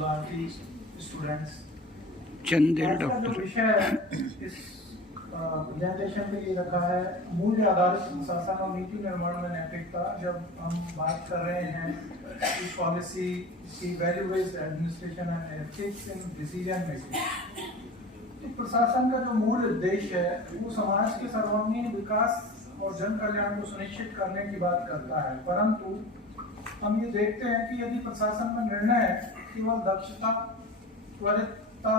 शुभार्थी students, Chandel आज का जो डॉक्टर विषय इस प्रेजेंटेशन के लिए रखा है मूल्य आधारित सुशासन और नीति निर्माण में नैतिकता। जब हम बात कर रहे हैं कि पॉलिसी की value based administration and ethics in decision making, तो प्रशासन का जो मूल उद्देश्य है वो समाज के सर्वांगीण विकास और जन कल्याण को सुनिश्चित करने की बात करता है। परंतु हम ये देखते हैं कि यदि प्रशासन में निर्णय केवल दक्षता, त्वरितता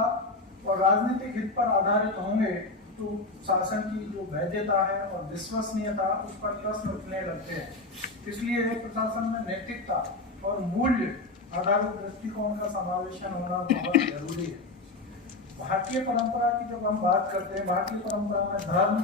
और राजनीतिक हित पर आधारित होंगे तो शासन की जो वैधता है और विश्वसनीयता उस पर प्रश्न उठने लगते हैं। इसलिए प्रशासन में नैतिकता और मूल्य आधारित दृष्टिकोण का समावेशन होना बहुत जरूरी है। भारतीय परंपरा की जब हम बात करते हैं, भारतीय परंपरा में धर्म,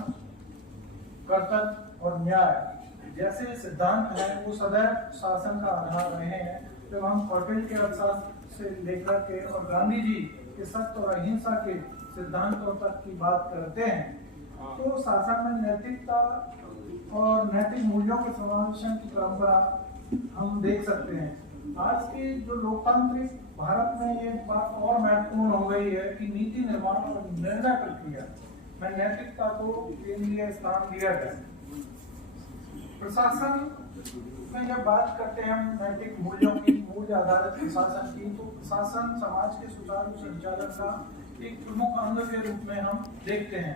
कर्तव्य और न्याय जैसे सिद्धांत हैं वो सदैव शासन का आधार रहे हैं। जब हम पटेल के अर्थशास्त्र से लेकर के और गांधी जी के सत्य और अहिंसा के सिद्धांतों तक की बात करते हैं तो शासन में नैतिकता और नैतिक मूल्यों के समावेशन की परंपरा हम देख सकते हैं। आज के जो लोकतांत्रिक भारत में ये बात और महत्वपूर्ण हो गई है कि नीति निर्माण और निर्णय प्रक्रिया में नैतिकता को केंद्रीय स्थान दिया जाए। प्रशासन में जब बात करते हैं हम नैतिक मूल्यों की, मूल्य आधारित प्रशासन की, तो प्रशासन समाज के सुचारू संचालन का एक प्रमुख अंग के रूप में हम देखते हैं।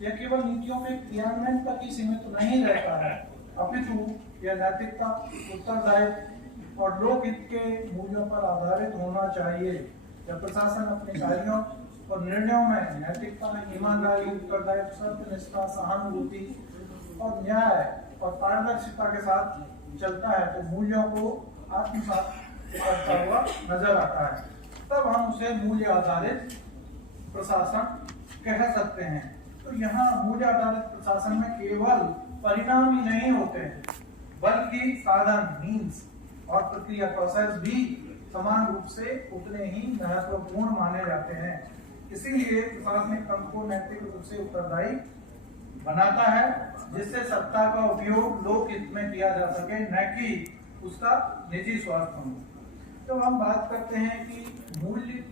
यह केवल नीतियों के क्रियान्वयन तक ही सीमित नहीं रहता है, अपितु यह नैतिकता, उत्तरदायित्व और लोकहित के मूल्यों पर आधारित होना चाहिए। जब प्रशासन अपने कार्यों और निर्णयों में नैतिकता, ईमानदारी, उत्तरदायित्व, सत्यनिष्ठा, सहानुभूति और न्याय और पारदर्शिता के साथ चलता है तो मूल्यों को आत्मसात करता हुआ नजर आता है, तब हम उसे मूल्य आधारित प्रशासन कह सकते हैं। तो यहाँ मूल्य आधारित प्रशासन में केवल परिणाम ही नहीं होते हैं बल्कि साधन, मीन्स और प्रक्रिया, प्रोसेस भी समान रूप से उतने ही महत्वपूर्ण माने जाते हैं। इसीलिए प्रशासनिक तंत्र को नैतिक रूप से उत्तरदायी बनाता है जिससे सत्ता का उपयोग लोक हित में किया जा सके, न कि उसका निजी स्वार्थ हो। तो हम बात करते हैं कि मूल्य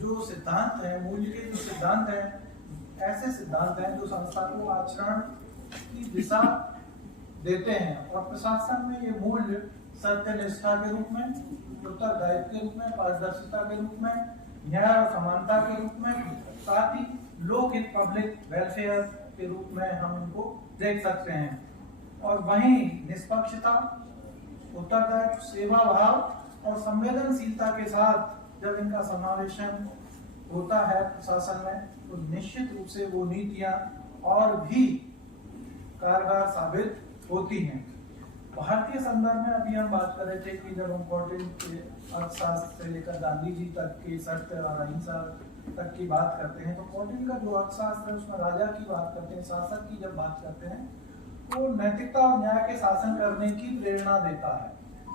जो सिद्धांत है, मूल्य के जो सिद्धांत हैं ऐसे सिद्धांत हैं जो संस्था को आचरण की दिशा देते हैं और प्रशासन में ये मूल्य सत्यनिष्ठा के रूप में, उत्तरदायित्व के रूप में, पारदर्शिता के रूप में, न्याय और समानता के रूप में, साथ ही लोकहित, पब्लिक वेलफेयर के रूप में हम इनको देख सकते हैं। और वहीं निष्पक्षता, उत्तरदायित्व, सेवा भाव और संवेदनशीलता के साथ जब इनका समावेशन होता है प्रशासन में तो निश्चित रूप से वो नीतियां और भी कारगर साबित होती हैं। भारतीय संदर्भ में अभी हम बात कर रहे थे कि जब हम पटेल के अर्थशास्त्र से लेकर गांधी जी तक के सत्य और अहिंसा तक की बात करते हैं तो पटेल का जो अर्थशास्त्र है उसमें राजा की बात करते हैं, शासक की जब बात करते हैं तो नैतिकता और न्याय के शासन करने की प्रेरणा देता है।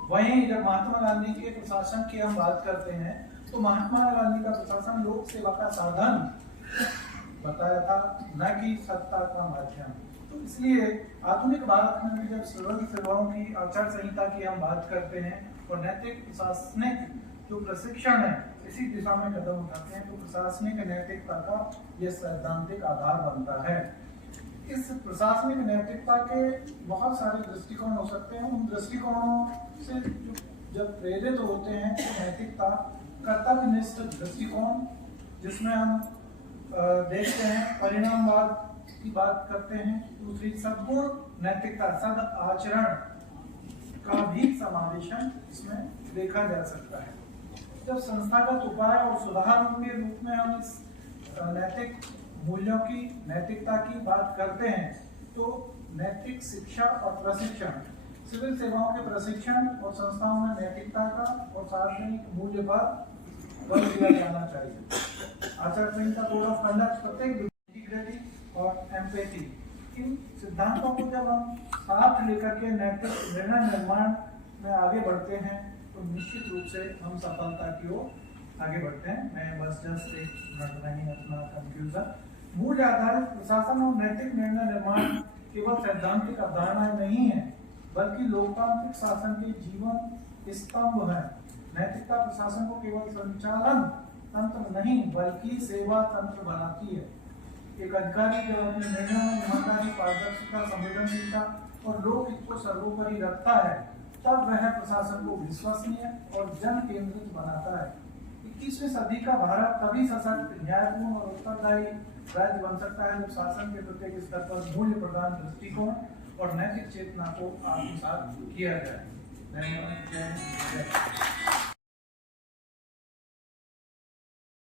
वहीं जब महात्मा गांधी के प्रशासन की हम बात करते हैं तो महात्मा गांधी का प्रशासन लोक सेवा का साधन बताया था, न कि सत्ता का माध्यम। तो इसलिए आधुनिक भारत में भी जब सिविल सेवाओं की आचार संहिता की हम बात करते हैं और नैतिक प्रशासनिक जो प्रशिक्षण है इसी दिशा में कदम उठाते हैं तो प्रशासनिक नैतिकता का यह सैद्धांतिक आधार बनता है। इस प्रशासनिक नैतिकता के बहुत सारे दृष्टिकोण हो सकते हैं। उन दृष्टिकोणों से जब प्रेरित होते हैं तो नैतिकता, कर्तव्यनिष्ठ दृष्टिकोण जिसमें हम देखते हैं परिणामवाद की बात करते हैं, दूसरी सद्गुण नैतिकता, सद आचरण का भी समावेशन इसमें देखा जा सकता है। जब संस्थागत उपाय और सुधार के रूप में हम इस नैतिक मूल्यों की, नैतिकता की बात करते हैं तो नैतिक शिक्षा और प्रशिक्षण, सिविल सेवाओं के प्रशिक्षण और संस्थाओं में नैतिकता का और सार्वजनिक मूल्य पर बल दिया जाना चाहिए। आचार संहिता, कोड ऑफ कंडक्ट, प्रत्येक इंटीग्रिटी और एम्पैथी, इन सिद्धांतों को जब हम साथ लेकर के नैतिक निर्णय निर्माण में आगे बढ़ते हैं तो निश्चित रूप से हम सफलता की ओर आगे बढ़ते हैं। मैं बस जस्ट एक नहीं अपना कंफ्यूजन, मूल्य आधारित प्रशासन और नैतिक निर्णय निर्माण केवल सैद्धांतिक अवधारणाएं नहीं है बल्कि लोकतांत्रिक शासन के जीवन स्तंभ है। नैतिकता प्रशासन को केवल संचालन तंत्र नहीं बल्कि सेवा तंत्र बनाती है। एक अधिकारी जब अपने निर्णयों में ईमानदारी, पारदर्शिता, संवेदनशीलता और लोक हित को सर्वोपरि रखता है, तब वह प्रशासन को विश्वसनीय और जन केंद्रित बनाता है। 21वीं सदी का भारत तभी सशक्त, न्यायपूर्ण और उत्तरदायी राज्य बन सकता है जब शासन के प्रत्येक स्तर पर मूल्य प्रदान दृष्टिकोण और नैतिक चेतना को आत्मसात किया जाए। धन्यवाद।